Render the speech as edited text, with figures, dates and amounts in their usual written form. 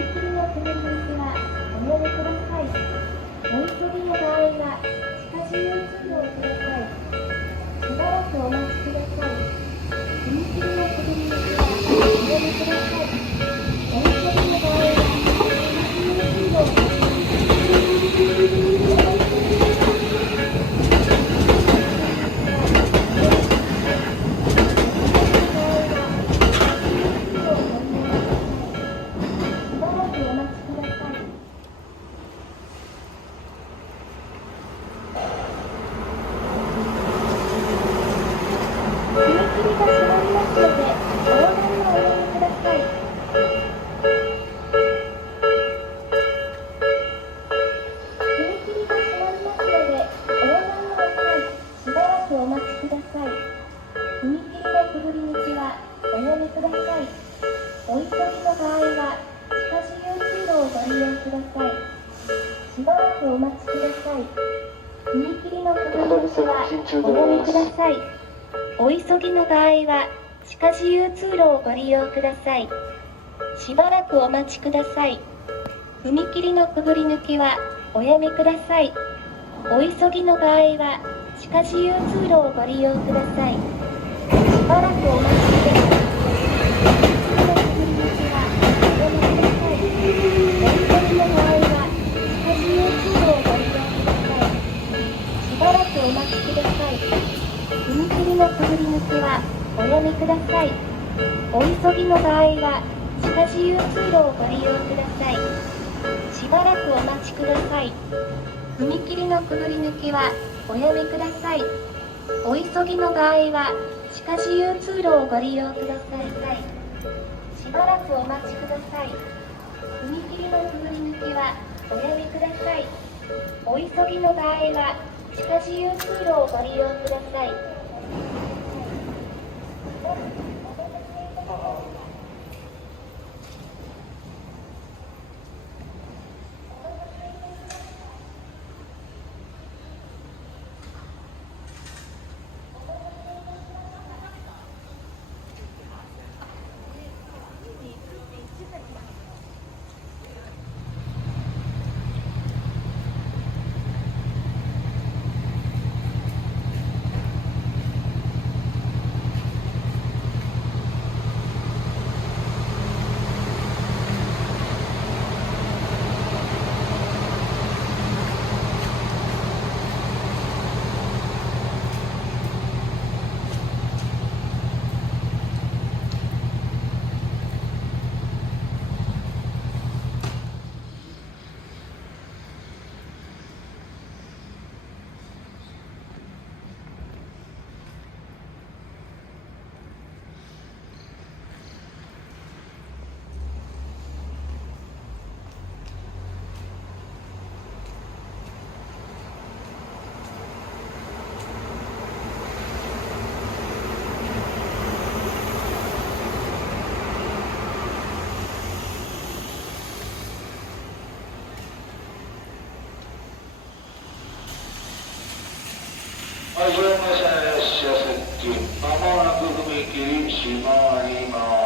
切の下り口はおやめください。お急ぎの場合は近自由通路をください。しばらくお待ちください。踏切の下り口はおやめください。お急ぎの場合は近自由通路をください。お急ぎの場合は近自由通路をご利用ください。しばらくお待ちください。踏切のくぐり抜きはおやめください。お急ぎの場合は近自由通路をご利用ください。しばらくお待ちください。踏切のくぐり抜きはおやめください。お急ぎの場合は近自由通路をご利用ください。しばらくお待ちください。踏切のくぐり抜きはおやめください。お急ぎの場合は近自由通路をご利用ください。しばらくお待ちください。踏切のくぐり抜きはおやめください。お急ぎの場合は近自由通路をご利用ください。はい、ご覧ください。列車接近。まもなく踏切閉まります。